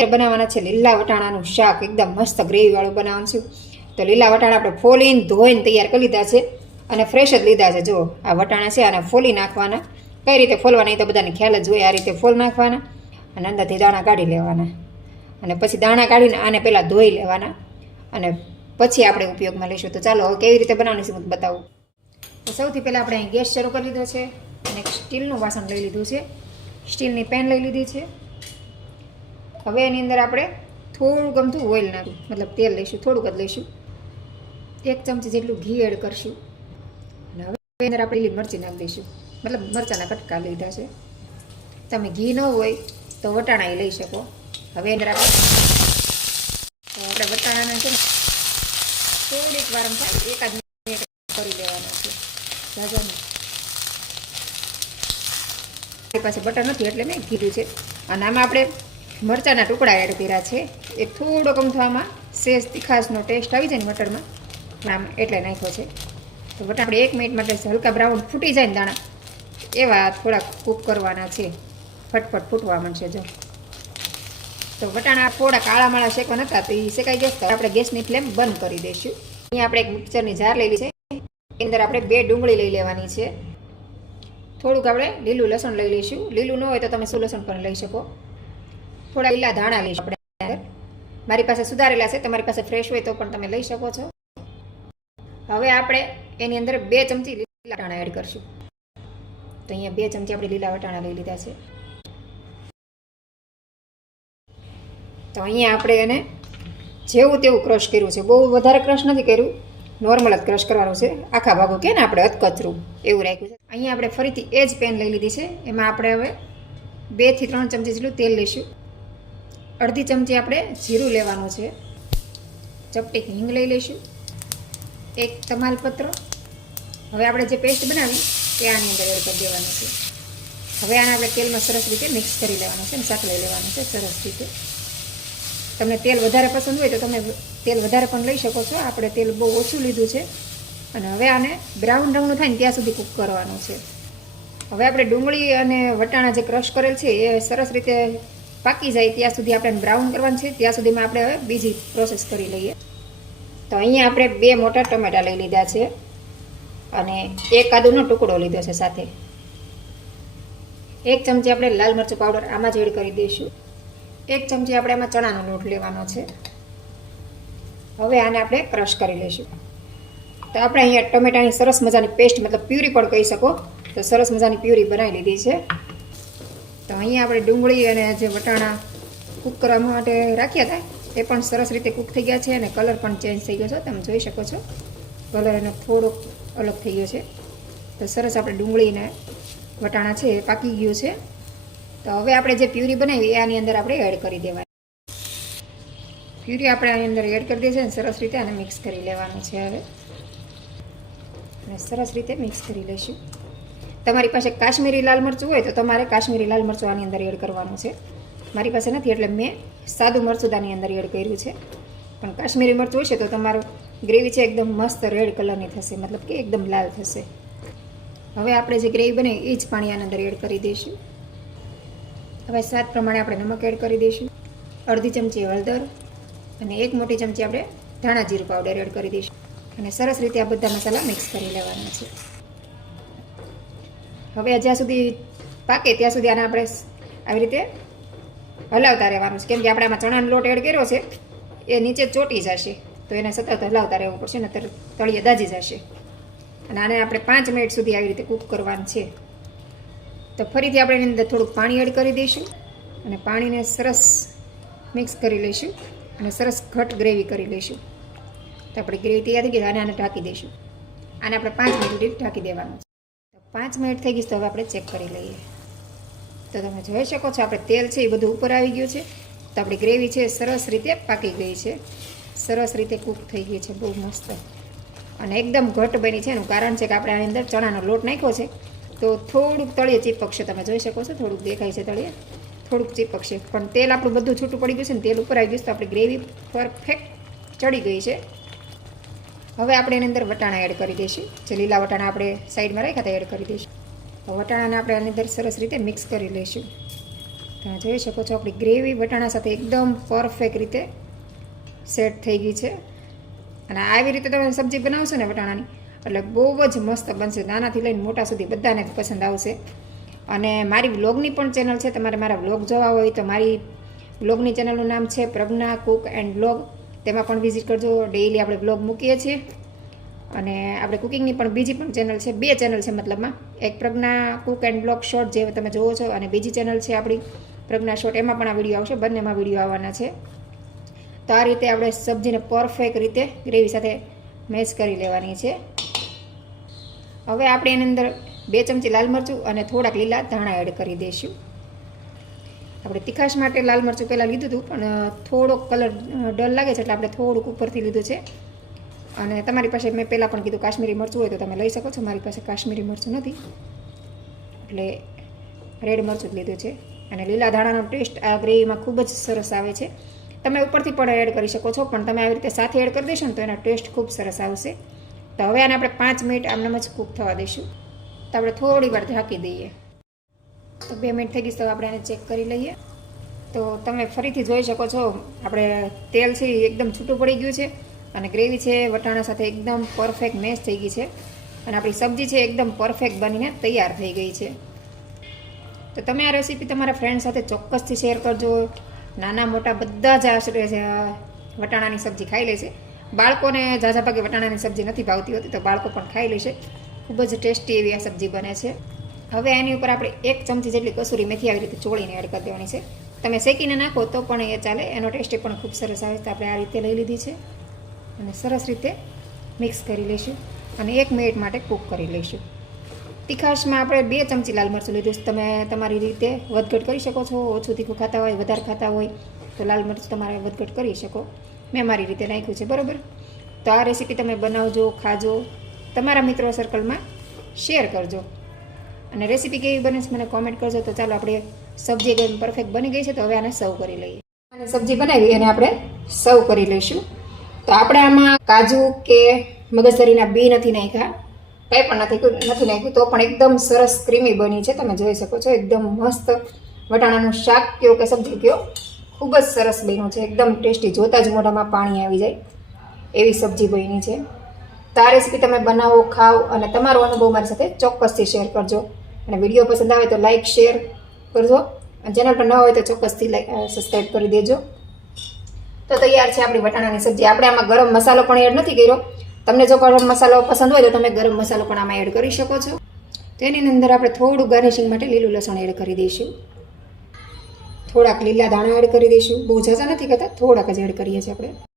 આપણે બનાવવાના છે લીલા વટાણાનું શાક, એકદમ મસ્ત ગ્રેવીવાળું બનાવવાનું છે. તો લીલા વટાણા આપણે ફોલીને ધોઈને તૈયાર કરી લીધા છે અને ફ્રેશ જ લીધા છે. જો આ વટાણા છે આને ફોલી નાખવાના. કઈ રીતે ફોલવાના એ તો બધાને ખ્યાલ જ હોય. આ રીતે ફોલ નાખવાના અને અંદરથી દાણા કાઢી લેવાના. અને પછી દાણા કાઢીને આને પહેલાં ધોઈ લેવાના અને પછી આપણે ઉપયોગમાં લઈશું. તો ચાલો હવે કેવી રીતે બનાવવાની છે હું બતાવું. તો સૌથી પહેલાં આપણે અહીં ગેસ શરૂ કરી લીધો છે અને એક સ્ટીલનું વાસણ લઈ લીધું છે. સ્ટીલની પેન લઈ લીધી છે. હવે એની અંદર આપણે થોડું ગમતું ઓઇલ નાખું, મતલબ તેલ લઈશું, થોડુંક જ લઈશું. 1 ચમચી જેટલું ઘી એડ કરશું અને હવે અંદર આપણે લીલી મરચી નાખી દઈશું, મતલબ મરચાંના કટકા લીધા છે. તમે ઘી ન હોય તો વટાણા લઈ શકો. હવે અંદર આપણે વટાણાને છે ને થોડીક વાર થાય, એકાદ મિનિટ કરી લેવાના છે. રાજાને મારી પાસે બટર નથી એટલે મેં કીધું છે. અને આમાં આપણે મરચાંના ટુકડા એડ કર્યા છે. એ થોડોક અમથો આમાં સેજ તીખાશનો ટેસ્ટ આવી જાય ને મટરમાં, આમ એટલે નાખ્યો છે. તો વટાણા આપણે 1 મિનિટ માટે હલકા બ્રાઉન ફૂટી જાય ને દાણા એવા થોડાક કૂક કરવાના છે. ફટફટ ફૂટવા માંડશે. જો તો વટાણા થોડા કાળા માળા શેકવાના હતા તો એ શેકાઈ ગયા. તો આપણે ગેસની ફ્લેમ બંધ કરી દઈશું. અહીંયા આપણે એક મિક્સરની જાર લઈ લીધી છે. એની અંદર આપણે 2 ડુંગળી લઈ લેવાની છે. થોડુંક આપણે લીલું લસણ લઈ લઈશું. લીલું ન હોય તો તમે શું લસણ પણ લઈ શકો. થોડા લીલા ધાણા લઈશું આપણે. મારી પાસે સુધારેલા છે, તમારી પાસે ફ્રેશ હોય તો પણ તમે લઈ શકો છો. હવે આપણે એની અંદર 2 ચમચી લીલા વટાણા એડ કરશું. તો અહીંયા 2 ચમચી આપણે લીલા વટાણા લઈ લીધા છે. તો અહીંયા આપણે એને જેવું તેવું ક્રશ કર્યું છે. બહુ વધારે ક્રશ નથી કર્યું, નોર્મલ જ ક્રશ કરવાનું છે. આખા ભાગો કે ને આપણે અધકચરું એવું રાખ્યું છે. અહીંયા આપણે ફરીથી એ જ પેન લઈ લીધી છે. એમાં આપણે હવે 2 થી 3 ચમચી જેટલું તેલ લઈશું. અડધી ચમચી આપણે જીરું લેવાનું છે. ચપટીક હિંગ લઈ લઈશું. 1 તમાલપત્ર. હવે આપણે જે પેસ્ટ બનાવી એ આની અંદર એડ કરી દેવાનું છે. હવે આને આપણે તેલમાં સરસ રીતે મિક્સ કરી લેવાનું છે અને સાંકળી લેવાનું છે સરસ રીતે. તમને તેલ વધારે પસંદ હોય તો તમે તેલ વધારે પણ લઈ શકો છો. આપણે તેલ બહુ ઓછું લીધું છે. અને હવે આને બ્રાઉન રંગનું થાય ને ત્યાં સુધી કૂક કરવાનું છે. હવે આપણે ડુંગળી અને વટાણા જે ક્રશ કરેલ છે એ સરસ રીતે પાકી જાય ત્યાં સુધી આપણે બ્રાઉન કરવાનું છે. ત્યાં સુધીમાં આપણે હવે બીજી પ્રોસેસ કરી લઈએ. તો અહીંયા આપણે 2 મોટા ટમેટાં લઈ લીધા છે અને 1 આદુનો ટુકડો લીધો છે સાથે. 1 ચમચી આપણે લાલ મરચું પાવડર આમાં જ એડ કરી દઈશું. 1 ચમચી આપણે એમાં ચણાનો લોટ લેવાનો છે. હવે આને આપણે ક્રશ કરી લઈશું. તો આપણે અહીંયા ટમેટાની સરસ મજાની પેસ્ટ, મતલબ પ્યુરી પણ કહી શકો, તો સરસ મજાની પ્યુરી બનાવી લીધી છે. તો અહીંયા આપણે ડુંગળી અને જે વટાણા કૂક કરવા માટે રાખ્યા હતા એ પણ સરસ રીતે કૂક થઈ ગયા છે અને કલર પણ ચેન્જ થઈ ગયો છે. તમે જોઈ શકો છો કલર એનો થોડોક અલગ થઈ ગયો છે. તો સરસ આપણે ડુંગળી અને વટાણા છે એ પાકી ગયું છે. તો હવે આપણે જે પ્યુરી બનાવી એ આની અંદર આપણે એડ કરી દેવાની. પ્યુરી આપણે આની અંદર એડ કરી દઈશું અને સરસ રીતે આને મિક્સ કરી લેવાનું છે. હવે અને સરસ રીતે મિક્સ કરી લઈશું. તમારી પાસે કાશ્મીરી લાલ મરચું હોય તો તમારે કાશ્મીરી લાલ મરચું આની અંદર એડ કરવાનું છે. મારી પાસે નથી એટલે મેં સાદું મરચું આની અંદર એડ કર્યું છે. પણ કાશ્મીરી મરચું હશે તો તમારું ગ્રેવી છે એકદમ મસ્ત રેડ કલરની થશે, મતલબ કે એકદમ લાલ થશે. હવે આપણે જે ગ્રેવી બને એ જ પાણી આની અંદર એડ કરી દઈશું. હવે સ્વાદ પ્રમાણે આપણે નમક એડ કરી દઈશું. અડધી ચમચી હળદર અને 1 મોટી ચમચી આપણે ધાણા જીરું પાવડર એડ કરી દઈશું અને સરસ રીતે આ બધા મસાલા મિક્સ કરી લેવાના છે. હવે જ્યાં સુધી પાકે ત્યાં સુધી આને આપણે આવી રીતે હલાવતા રહેવાનું છે. કેમ કે આપણે આમાં ચણાનો લોટ એડ કર્યો છે એ નીચે ચોટી જશે, તો એને સતત હલાવતા રહેવું પડશે ને તળિયે દાજી જશે. અને આને આપણે 5 મિનિટ સુધી આવી રીતે કૂક કરવાનું છે. તો ફરીથી આપણે એની અંદર થોડુંક પાણી એડ કરી દઈશું અને પાણીને સરસ મિક્સ કરી લઈશું અને સરસ ઘટ ગ્રેવી કરી લઈશું. તો આપણી ગ્રેવી તૈયાર થઈ ગઈ. આને ઢાંકી દઈશું. આને આપણે 5 મિનિટ સુધી ઢાંકી દેવાનું છે. તો 5 મિનિટ થઈ ગઈ તો હવે આપણે ચેક કરી લઈએ. તો તમે જોઈ શકો છો આપણે તેલ છે એ બધું ઉપર આવી ગયું છે. તો આપણી ગ્રેવી છે સરસ રીતે પાકી ગઈ છે, સરસ રીતે કૂક થઈ ગઈ છે, બહુ મસ્ત અને એકદમ ઘટ બની છે. એનું કારણ છે કે આપણે આની અંદર ચણાનો લોટ નાખ્યો છે તો થોડુંક તળિયે ચીપકશે. તમે જોઈ શકો છો થોડુંક દેખાય છે તળિયે, થોડુંક ચીપકશે. પણ તેલ આપણું બધું છૂટું પડી ગયું છે ને તેલ ઉપર આવી ગયું તો આપણી ગ્રેવી પરફેક્ટ ચડી ગઈ છે. હવે આપણે એની અંદર વટાણા એડ કરી દઈશું. જે લીલા વટાણા આપણે સાઈડમાં રાખ્યા હતા એડ કરી દઈશું. તો વટાણાને આપણે આની અંદર સરસ રીતે મિક્સ કરી લઈશું. તમે જોઈ શકો છો આપણી ગ્રેવી વટાણા સાથે એકદમ પરફેક્ટ રીતે સેટ થઈ ગઈ છે. અને આવી રીતે તમે સબ્જી બનાવશો ને વટાણાની એટલે બહુ જ મસ્ત બનશે. નાનાથી લઈને મોટા સુધી બધાને પસંદ આવશે. અને મારી વ્લોગની પણ ચેનલ છે, તમારે મારા વ્લોગ જોવા હોય તો મારી વ્લોગની ચેનલનું નામ છે પ્રજ્ઞા કુક એન્ડ વ્લોગ. તેમાં પણ વિઝિટ કરજો. ડેઈલી આપણે વ્લોગ મૂકીએ છીએ. અને આપણે કુકિંગની પણ બીજી પણ ચેનલ છે, 2 ચેનલ છે મતલબમાં. એક પ્રજ્ઞા કુક એન્ડ વ્લોગ શોર્ટ જે તમે જોવો છો, અને બીજી ચેનલ છે આપણી પ્રજ્ઞા શોર્ટ, એમાં પણ આ વિડીયો આવશે. બંનેમાં વિડીયો આવવાના છે. તો આ રીતે આપણે સબ્જીને પરફેક્ટ રીતે ગ્રેવી સાથે મેશ કરી લેવાની છે. હવે આપણે એની અંદર 2 ચમચી લાલ મરચું અને થોડાક લીલા ધાણા એડ કરી દઈશું. આપણે તીખાશ માટે લાલ મરચું પહેલાં લીધું હતું, પણ થોડોક કલર ડલ લાગે છે એટલે આપણે થોડુંક ઉપરથી લીધું છે. અને તમારી પાસે મેં પહેલાં પણ કીધું કાશ્મીરી મરચું હોય તો તમે લઈ શકો છો. મારી પાસે કાશ્મીરી મરચું નથી એટલે રેડ મરચું જ લીધું છે. અને લીલા ધાણાનો ટેસ્ટ આ ગ્રેવીમાં ખૂબ જ સરસ આવે છે. તમે ઉપરથી પણ એડ કરી શકો છો, પણ તમે આવી રીતે સાથે એડ કરી દેશો ને તો એનો ટેસ્ટ ખૂબ સરસ આવશે. તો હવે આને આપણે 5 મિનિટ આમનામ જ કૂક થવા દઈશું. તો આપણે થોડી વાર ઢાંકી દઈએ. તો 2 મિનિટ થઈ ગઈ તો આપણે એને ચેક કરી લઈએ. તો તમે ફરીથી જોઈ શકો છો આપણે તેલ છે એકદમ છૂટું પડી ગયું છે. અને ગ્રેવી છે વટાણા સાથે એકદમ પરફેક્ટ મેશ થઈ ગઈ છે. અને આપણી સબ્જી છે એકદમ પરફેક્ટ બનીને તૈયાર થઈ ગઈ છે. તો તમે આ રેસીપી તમારા ફ્રેન્ડ સાથે ચોક્કસથી શેર કરજો. નાના મોટા બધા જ આશરે વટાણાની સબ્જી ખાઈ લેશે. બાળકોને ઝાઝા ભાગે વટાણાની સબ્જી નથી ભાવતી હોતી, તો બાળકો પણ ખાઈ લેશે. ખૂબ જ ટેસ્ટી એવી આ સબ્જી બને છે. હવે એની ઉપર આપણે 1 ચમચી જેટલી કસૂરી મેથી આવી રીતે ચોળીને એડ કરી દેવાની છે. તમે શેકીને નાખો તો પણ એ ચાલે, એનો ટેસ્ટ પણ ખૂબ સરસ આવે. તો આપણે આ રીતે લઈ લીધી છે અને સરસ રીતે મિક્સ કરી લઈશું અને 1 મિનિટ માટે કૂક કરી લઈશું. તીખાશમાં આપણે 2 ચમચી લાલ મરચું લીધું છે. તમે તમારી રીતે વધઘટ કરી શકો છો. ઓછું તીખું ખાતા હોય, વધારે ખાતા હોય તો લાલ મરચું તમારે વધઘટ કરી શકો. મેં મારી રીતે નાખ્યું છે, બરાબર. તો આ રેસીપી તમે બનાવજો, ખાજો, તમારા મિત્રો સર્કલમાં શેર કરજો. અને રેસીપી કેવી બને છે મને કોમેન્ટ કરજો. તો ચાલો આપણે સબ્જી એકદમ પરફેક્ટ બની ગઈ છે. તો હવે આને સર્વ કરી લઈએ. અને સબ્જી બનાવી અને આપણે સર્વ કરી લઈશું. તો આપણે આમાં કાજુ કે મગજતરીના બી નથી નાખ્યા, કંઈ પણ નથી નાખ્યું, તો પણ એકદમ સરસ ક્રીમી બની છે. તમે જોઈ શકો છો એકદમ મસ્ત વટાણાનું શાક કયો કે સબ્જી કયો, ખૂબ જ સરસ બન્યું છે. એકદમ ટેસ્ટી, જોતાં જ મોઢામાં પાણી આવી જાય એવી સબ્જી બની છે. તો આ રેસીપી તમે બનાવો, ખાઓ અને તમારો અનુભવ મારી સાથે ચોક્કસથી શેર કરજો. અને વિડીયો પસંદ આવે તો લાઇક શેર કરજો. અને ચેનલ પર ન હોય તો ચોક્કસથી સબસ્ક્રાઈબ કરી દેજો. તો તૈયાર છે આપણી વટાણાની સબ્જી. આપણે આમાં ગરમ મસાલો પણ એડ નથી કર્યો. તમને જો ગરમ મસાલો પસંદ હોય તો તમે ગરમ મસાલો પણ આમાં એડ કરી શકો છો. તો એની અંદર આપણે થોડું ગાર્નિશિંગ માટે લીલું લસણ એડ કરી દઈશું. થોડાક લીલા દાણા એડ કરી દઈશું. બહુ ઝાઝા નથી કરતા, થોડાક જ એડ કરીએ છીએ આપણે.